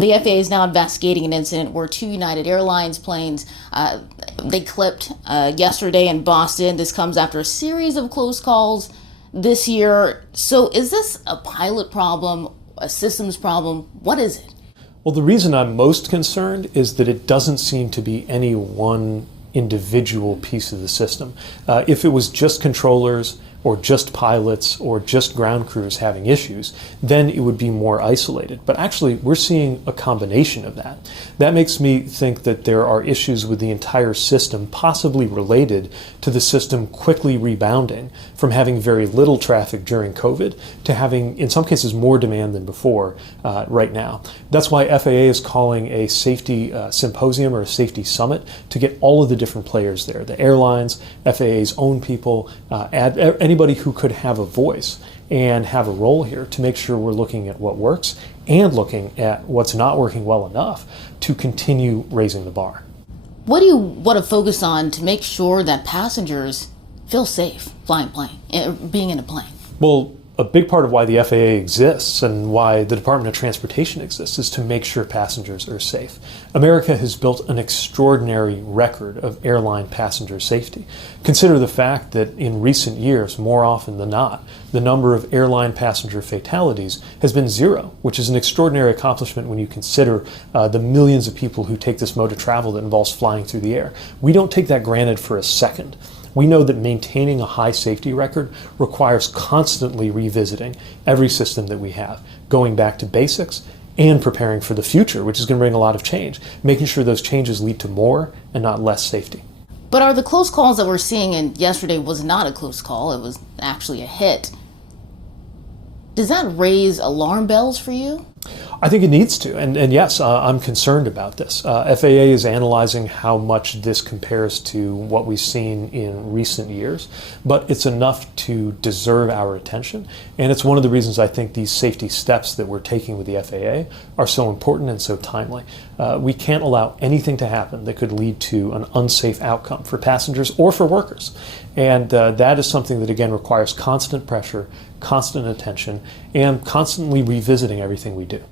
The FAA is now investigating an incident where two United Airlines planes, they clipped yesterday in Boston. This comes after a series of close calls this year. So is this a pilot problem, a systems problem? What is it? Well, the reason I'm most concerned is that it doesn't seem to be any one individual piece of the system. If it was just controllers or just pilots or just ground crews having issues, then it would be more isolated. But actually, we're seeing a combination of that. That makes me think that there are issues with the entire system, possibly related to the system quickly rebounding from having very little traffic during COVID to having, in some cases, more demand than before right now. That's why FAA is calling a safety symposium or a safety summit to get all of the different players there, the airlines, FAA's own people, anybody who could have a voice and have a role here to make sure we're looking at what works and looking at what's not working well enough to continue raising the bar. What do you want to focus on to make sure that passengers feel safe flying a plane, being in a plane? Well, a big part of why the FAA exists and why the Department of Transportation exists is to make sure passengers are safe. America has built an extraordinary record of airline passenger safety. Consider the fact that in recent years, more often than not, the number of airline passenger fatalities has been zero, which is an extraordinary accomplishment when you consider the millions of people who take this mode of travel that involves flying through the air. We don't take that granted for a second. We know that maintaining a high safety record requires constantly revisiting every system that we have, going back to basics and preparing for the future, which is going to bring a lot of change, making sure those changes lead to more and not less safety. But are the close calls that we're seeing, and yesterday was not a close call, it was actually a hit, does that raise alarm bells for you? I think it needs to, and yes, I'm concerned about this. FAA is analyzing how much this compares to what we've seen in recent years, but it's enough to deserve our attention, and it's one of the reasons I think these safety steps that we're taking with the FAA are so important and so timely. We can't allow anything to happen that could lead to an unsafe outcome for passengers or for workers, and that is something that, again, requires constant pressure, constant attention, and constantly revisiting everything we do.